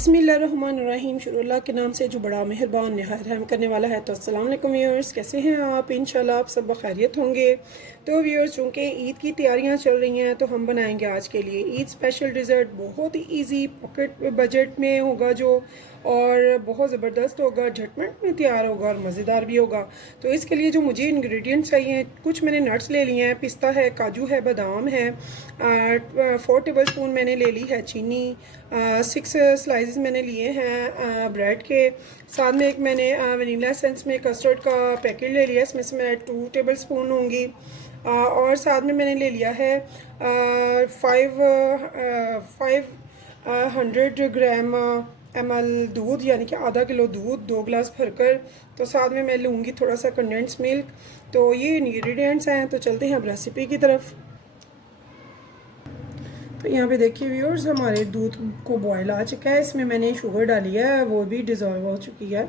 बिस्मिल्लाहिर्रहमानिर्रहीम। शुरुल्लाह के नाम से जो बड़ा मेहरबान नहायत रहम करने वाला है। तो अस्सलाम वालेकुम व्यूअर्स, कैसे हैं आप? इंशाल्लाह आप सब खैरियत होंगे। तो व्यूअर्स, चूँकि ईद की तैयारियां चल रही हैं तो हम बनाएंगे आज के लिए ईद स्पेशल डिज़र्ट। बहुत ही ईजी पॉकेट बजट में होगा जो, और बहुत ज़बरदस्त होगा, झटपट में तैयार होगा और मज़ेदार भी होगा। तो इसके लिए जो मुझे इंग्रेडिएंट्स चाहिए, कुछ मैंने नट्स ले लिए हैं, पिस्ता है, काजू है, बादाम है, 4 टेबल स्पून मैंने ले ली है चीनी, 6 स्लाइसेस मैंने लिए हैं ब्रेड के। साथ में एक मैंने वनीला एसेंस में कस्टर्ड का पैकेट ले लिया, इसमें से मैं 2 टेबल स्पून होंगी। और साथ में मैंने ले लिया है 500 ग्राम ml दूध, यानी कि आधा किलो दूध, 2 गिलास भरकर। तो साथ में मैं लूँगी थोड़ा सा कंडेंस मिल्क। तो ये इंग्रेडिएंट्स हैं। तो चलते हैं अब रेसिपी की तरफ। तो यहाँ पे देखिए व्यूअर्स, हमारे दूध को बॉयल आ चुका है, इसमें मैंने शुगर डाली है, वो भी डिज़ोल्व हो चुकी है।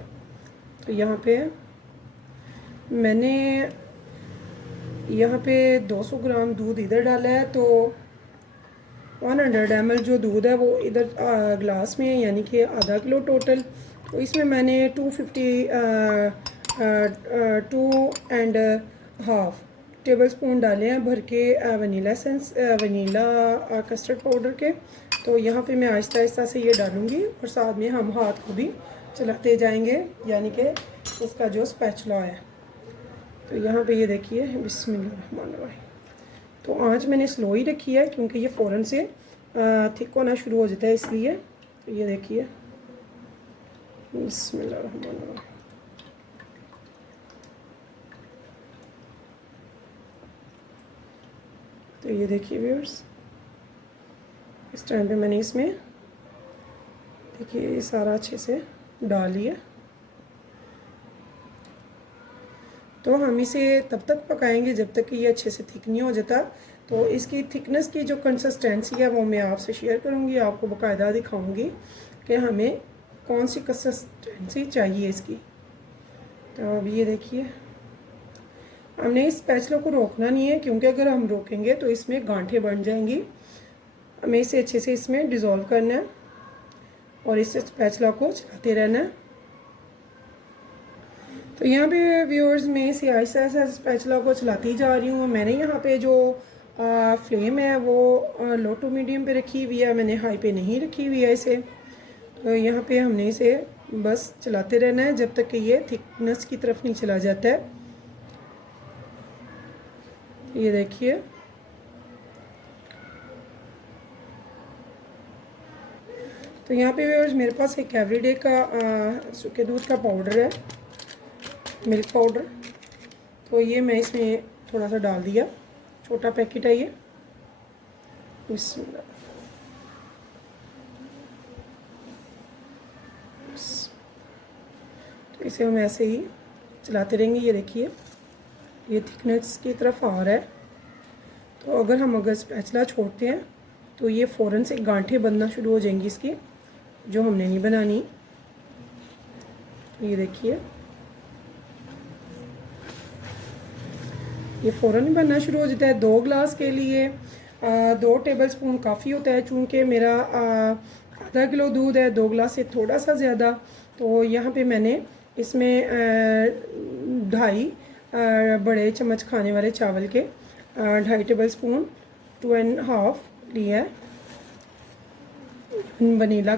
तो यहाँ पे 200 ग्राम दूध इधर डाला है। तो 100 ml जो दूध है वो इधर ग्लास में है, यानी कि आधा किलो टोटल। तो इसमें मैंने 2.5 टेबल स्पून डाले हैं भर के वनीला कस्टर्ड पाउडर के। तो यहाँ पे मैं आहिस्ता आहिस्ता से ये डालूँगी और साथ में हम हाथ को भी चलाते जाएंगे, यानी कि इसका जो स्पैचुला है। तो यहाँ पे ये देखिए, बिस्मिल्लाहिर्रहमानिर्रहीम। तो आँच मैंने स्लो ही रखी है क्योंकि ये फ़ौरन से थिक होना शुरू हो जाता है, इसलिए। तो ये देखिए, बिस्मिल्लाहिर्रहमानिर्रहीम। तो ये देखिए व्यूअर्स, इस टाइम पे मैंने इसमें देखिए ये सारा अच्छे से डाल लिया। तो हम इसे तब तक पकाएंगे जब तक कि ये अच्छे से थिक नहीं हो जाता। तो इसकी थिकनेस की जो कंसिस्टेंसी है वो मैं आपसे शेयर करूँगी, आपको बाकायदा दिखाऊँगी कि हमें कौन सी कंसिस्टेंसी चाहिए इसकी। तो अब ये देखिए, हमने इस स्पैचुला को रोकना नहीं है क्योंकि अगर हम रोकेंगे तो इसमें गांठें बन जाएंगी। हमें इसे अच्छे से इसमें डिज़ोल्व करना है और इस स्पैचुला को चलाते रहना है। तो यहाँ पे व्यूअर्स, मैं इसे आहिस्ता आहिस्ता स्पैचुला को चलाती जा रही हूँ। मैंने यहाँ पे जो फ्लेम है वो लो टू मीडियम पे रखी हुई है, मैंने हाई पे नहीं रखी हुई है इसे। तो यहाँ पे हमने इसे बस चलाते रहना है जब तक कि ये थिकनेस की तरफ नहीं चला जाता है। ये देखिए, तो यहाँ पे व्यूअर्स मेरे पास एक एवरीडे का सूखे दूध का पाउडर है, मिल्क पाउडर। तो ये मैं इसमें थोड़ा सा डाल दिया, छोटा पैकेट है ये। बिस्मिल्लाह। तो इसे हम ऐसे ही चलाते रहेंगे। ये देखिए, ये थिकनेस की तरफ आ रहा है। तो अगर स्पैचुला छोड़ते हैं तो ये फ़ौरन से गांठें बनना शुरू हो जाएंगी इसकी, जो हमने नहीं बनानी। तो ये देखिए, ये फ़ौरन ही बनना शुरू हो जाता है। 2 गिलास के लिए 2 टेबल स्पून काफ़ी होता है, चूँकि मेरा आधा किलो दूध है, 2 गिलास से थोड़ा सा ज़्यादा। तो यहाँ पे मैंने इसमें 2.5 बड़े चम्मच खाने वाले चावल के 2.5 टेबल स्पून 2.5 लिया है वनीला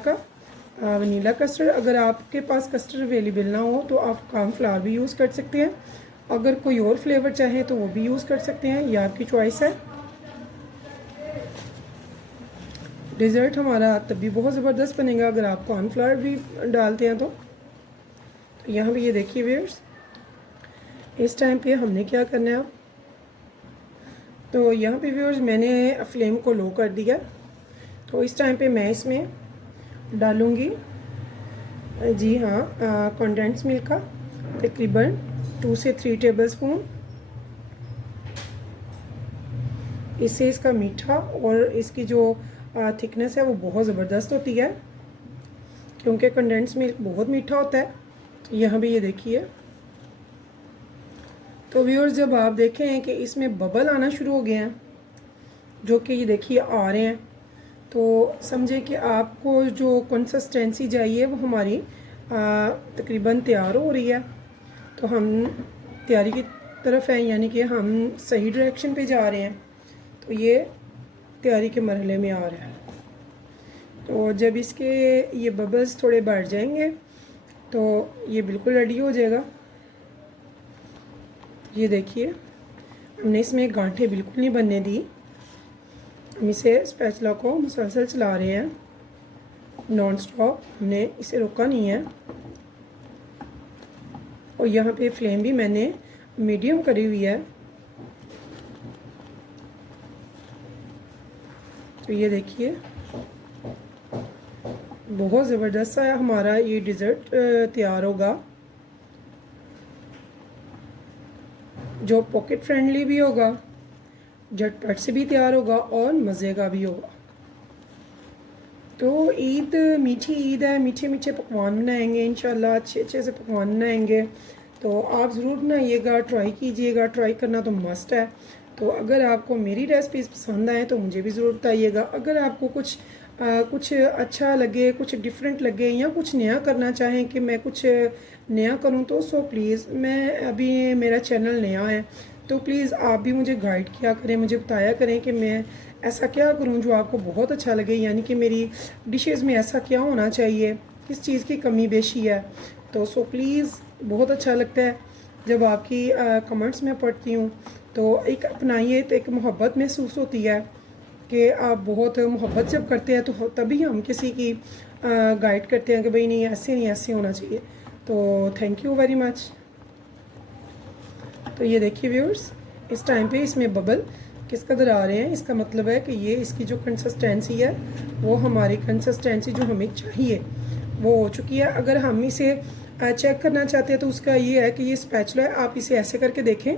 कस्टर्ड। अगर आपके पास कस्टर्ड अवेलेबल ना हो तो आप कॉर्नफ्लावर भी यूज़ कर सकते हैं। अगर कोई और फ्लेवर चाहे तो वो भी यूज़ कर सकते हैं, ये आपकी चॉइस है। डिज़र्ट हमारा तब भी बहुत ज़बरदस्त बनेगा अगर आप कॉर्नफ्लावर भी डालते हैं। तो यहाँ पे ये देखिए व्यूअर्स, इस टाइम पे हमने क्या करना है अब। तो यहाँ पे व्यूअर्स मैंने फ्लेम को लो कर दिया। तो इस टाइम पे मैं इसमें डालूँगी, जी हाँ, कंडेंस मिल्क का तकरीबन 2 से 3 टेबल स्पून। इससे इसका मीठा और इसकी जो थिकनेस है वो बहुत ज़बरदस्त होती है, क्योंकि कंडेंस मिल्क बहुत मीठा होता है। तो यहाँ भी ये देखिए। तो व्यूअर्स, जब आप देखें कि इसमें बबल आना शुरू हो गए हैं, जो कि ये देखिए आ रहे हैं, तो समझे कि आपको जो कंसिस्टेंसी चाहिए वो हमारी तकरीबन तैयार हो रही है। तो हम तैयारी की तरफ हैं, यानी कि हम सही डायरेक्शन पे जा रहे हैं। तो ये तैयारी के मरहले में आ रहा है। तो जब इसके ये बबल्स थोड़े बढ़ जाएंगे तो ये बिल्कुल रेडी हो जाएगा। ये देखिए, हमने इसमें गांठें बिल्कुल नहीं बनने दी। हम इसे स्पैचुला को मुसलसल चला रहे हैं नॉन स्टॉप, हमने इसे रोका नहीं है। और यहाँ पे फ्लेम भी मैंने मीडियम करी हुई है। तो ये देखिए, बहुत ज़बरदस्त सा हमारा ये डिज़र्ट तैयार होगा, जो पॉकेट फ्रेंडली भी होगा, झटपट से भी तैयार होगा और मज़े का भी होगा। तो ईद मीठी ईद है, मीठे मीठे पकवान बनाएंगे इंशाल्लाह, अच्छे अच्छे से पकवान बनाएंगे। तो आप ज़रूर बनाइएगा, ट्राई कीजिएगा, ट्राई करना तो मस्ट है। तो अगर आपको मेरी रेसिपीज़ पसंद आए तो मुझे भी ज़रूर बताइएगा। अगर आपको कुछ अच्छा लगे, कुछ डिफरेंट लगे या कुछ नया करना चाहें कि मैं कुछ नया करूं, तो सो प्लीज़, मैं अभी मेरा चैनल नया है तो प्लीज़ आप भी मुझे गाइड किया करें, मुझे बताया करें कि मैं ऐसा क्या करूं जो आपको बहुत अच्छा लगे, यानी कि मेरी डिशेज़ में ऐसा क्या होना चाहिए, किस चीज़ की कमी बेशी है। तो सो प्लीज़, बहुत अच्छा लगता है जब आपकी कमेंट्स मैं पढ़ती हूँ। तो एक अपनाइए तो एक मोहब्बत महसूस होती है कि आप बहुत मोहब्बत जब करते हैं तो तभी हम किसी की गाइड करते हैं कि भाई नहीं, ऐसे नहीं, ऐसे होना चाहिए। तो थैंक यू वेरी मच। तो ये देखिए व्यूअर्स, इस टाइम पे इसमें बबल किस कदर आ रहे हैं, इसका मतलब है कि ये इसकी जो कंसिस्टेंसी है वो हमारी कंसिस्टेंसी जो हमें चाहिए वो हो चुकी है। अगर हम इसे चेक करना चाहते हैं तो उसका ये है कि ये स्पैचुला है, आप इसे ऐसे करके देखें।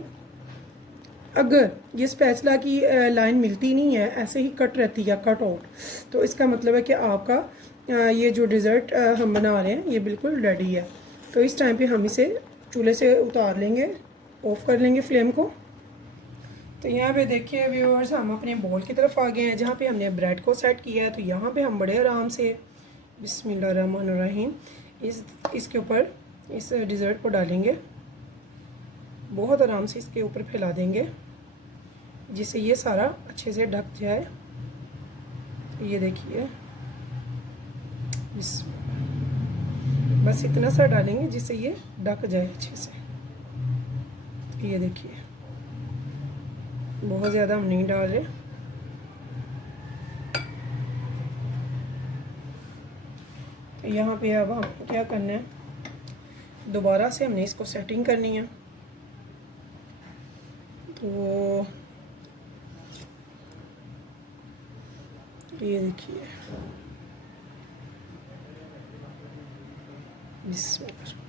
अगर ये स्पैचुला की लाइन मिलती नहीं है, ऐसे ही कट रहती है, कट आउट, तो इसका मतलब है कि आपका ये जो डिज़र्ट हम बना रहे हैं ये बिल्कुल रेडी है। तो इस टाइम पे हम इसे चूल्हे से उतार लेंगे, ऑफ कर लेंगे फ्लेम को। तो यहाँ पे देखिए व्यूअर्स, हम अपने बोल की तरफ आ गए हैं जहाँ पे हमने ब्रेड को सेट किया है। तो यहाँ पे हम बड़े आराम से बिस्मिल्लाहिर्रहमानिर्रहीम इसके ऊपर इस डिज़र्ट को डालेंगे, बहुत आराम से इसके ऊपर फैला देंगे जिससे ये सारा अच्छे से ढक जाए। ये देखिए, बस इतना सा डालेंगे जिससे ये ढक जाए अच्छे से। ये देखिए, बहुत ज़्यादा हम नहीं डाल रहे। तो यहाँ पे अब हम क्या करना है, दोबारा से हमने इसको सेटिंग करनी है। तो ये देखिए, बिस्मिल्लाह।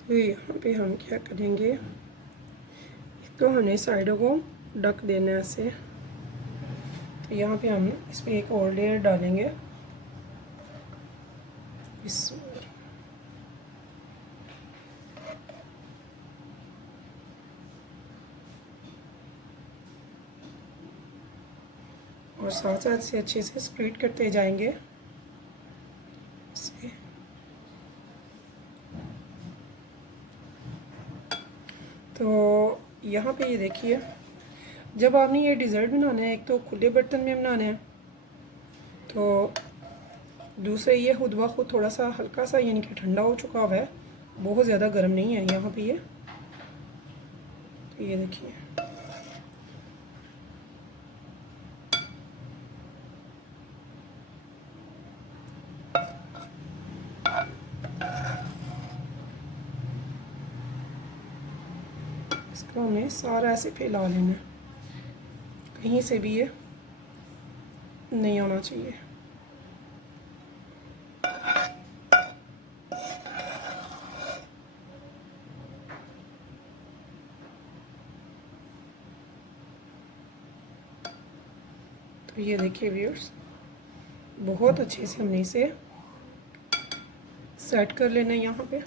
तो यहाँ पे हम क्या करेंगे, तो हमने साइडों को ढक देना है ऐसे। तो यहाँ पे हम इस पर एक और लेयर डालेंगे। और साथ साथ से अच्छे से स्प्रेड करते जाएंगे इसे। तो यहाँ पे ये देखिए, जब आपने ये डिज़र्ट बनाना है, एक तो खुले बर्तन में बनाना है, तो दूसरे ये खुद ब खुद थोड़ा सा हल्का सा यानी कि ठंडा हो चुका हुआ है, बहुत ज़्यादा गर्म नहीं है यहाँ पे ये। तो ये देखिए, इसको हमें सारा ऐसे फैला लेना है, कहीं से भी ये नहीं होना चाहिए। तो ये देखिए व्यूअर्स, बहुत अच्छे से हमने इसे सेट कर लेना है यहाँ पे।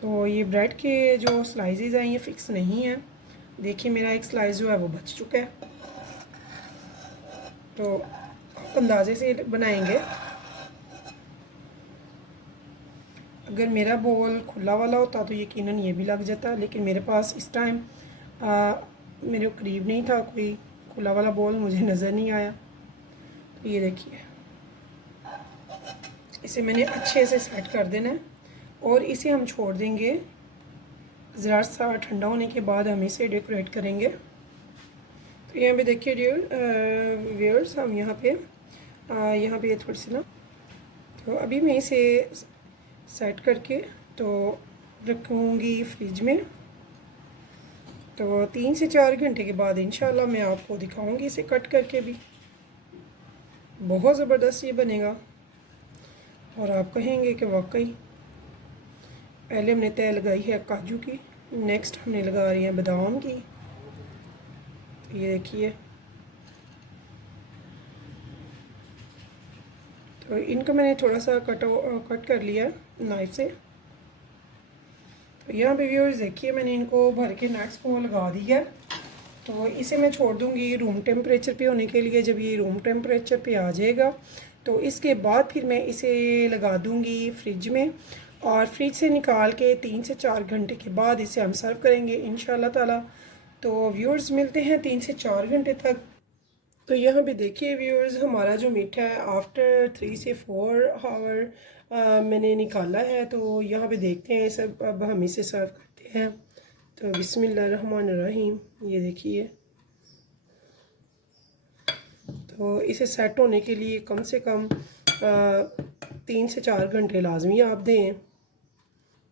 तो ये ब्रेड के जो स्लाइसेस हैं ये फिक्स नहीं है। देखिए मेरा एक स्लाइस जो है वो बच चुका है। तो अंदाजे से बनाएंगे। अगर मेरा बॉल खुला वाला होता तो यकीनन ये भी लग जाता, लेकिन मेरे पास इस टाइम मेरे करीब नहीं था कोई खुला वाला बॉल, मुझे नज़र नहीं आया। तो ये देखिए, इसे मैंने अच्छे से सेट कर देना है और इसे हम छोड़ देंगे। ज़रा सा ठंडा होने के बाद हम इसे डेकोरेट करेंगे। तो यहाँ पे देखिए व्यूअर्स, हम यहाँ पे थोड़ी सी ना, तो अभी मैं इसे सेट करके तो रखूँगी फ्रिज में। तो 3 से 4 घंटे के बाद इंशाल्लाह मैं आपको दिखाऊंगी इसे कट करके भी। बहुत ज़बरदस्त ये बनेगा और आप कहेंगे कि वाकई। पहले हमने तय लगाई है काजू की, नेक्स्ट हमने लगा रही है बादाम की। तो ये देखिए, तो इनको मैंने थोड़ा सा कट कर लिया है नाइफ से। तो यहाँ पे व्यूअर्स देखिए, मैंने इनको भर के नट्स को लगा दिया। तो इसे मैं छोड़ दूँगी रूम टेम्परेचर पे होने के लिए। जब ये रूम टेम्परेचर पे आ जाएगा तो इसके बाद फिर मैं इसे लगा दूँगी फ्रिज में, और फ्रिज से निकाल के 3 से 4 घंटे के बाद इसे हम सर्व करेंगे इंशाल्लाह ताला। तो व्यूअर्स मिलते हैं 3 से 4 घंटे तक। तो यहाँ पे देखिए व्यूअर्स, हमारा जो मीठा है आफ्टर 3 से 4 आवर मैंने निकाला है। तो यहाँ पे देखते हैं सब, अब हम इसे सर्व करते हैं। तो बिस्मिल्लाहिर्रहमानिर्रहीम, ये देखिए। तो इसे सेट होने के लिए कम से कम 3 से 4 घंटे लाजमी आप दें।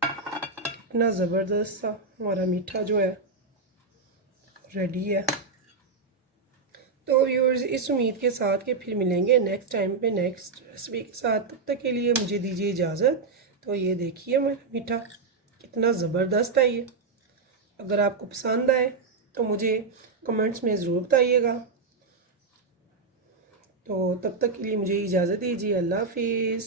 इतना ज़बरदस्त सा हमारा मीठा जो है रेडी है। तो व्यूअर्स, इस उम्मीद के साथ कि फिर मिलेंगे नेक्स्ट टाइम पे नेक्स्ट रेसिपी के साथ। तब तक के लिए मुझे दीजिए इजाज़त। तो ये देखिए मेरा मीठा कितना ज़बरदस्त है ये। अगर आपको पसंद आए तो मुझे कमेंट्स में ज़रूर बताइएगा। तो तब तक के लिए मुझे इजाज़त दीजिए। अल्लाह हाफिज़।